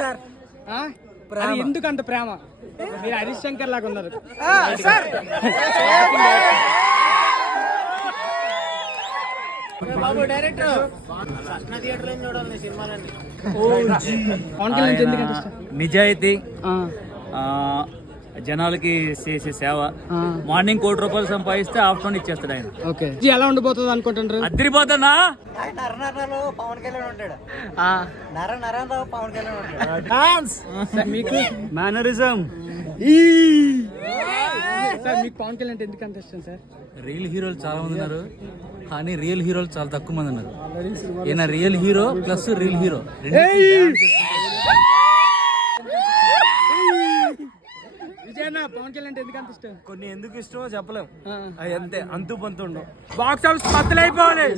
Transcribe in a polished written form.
Sir. అది ఎందుకంత ప్రేమ? మీరు హరీష్ శంకర్ లాగా ఉన్నారు సార్. బాబు డైరెక్టర్ కృష్ణ థియేటర్ లో చూడాలి సినిమాలన్నీ. పవన్ కళ్యాణ్ ఎందుకంటే ఇష్టం? నిజాయితీ, జనాలకి చేసే సేవ. మార్నింగ్ ₹1,00,00,000 సంపాదిస్తే ఆఫ్టర్నూన్ ఇచ్చేస్తాడు ఆయన. ఓకే, ఎలా ఉండిపోతుంది అనుకుంటున్నారు? అద్దరిపోతున్నా. నరనరలో పవన్ కళ్యాణ్ ఉంటాడు. నరనరలో పవన్ కళ్యాణ్ ఉంటాడు. మీకు మేనరిజం. సార్ మీకు పవన్ కళ్యాణ్ ఎందుకంత ఇష్టం సార్? రియల్ హీరోలు చాలా మంది ఉన్నారు, కానీ రియల్ హీరోలు చాలా తక్కువ మంది ఉన్నారు. ఈయన real hero plus real hero. విజయన్న, పవన్ కళ్యాణ్ ఎందుకంత ఇష్టం? కొన్ని ఎందుకు ఇష్టమో చెప్పలేం, అవి అంతే, అంతు పంతు ఉండవు. Box office బద్దలైపోవాలి.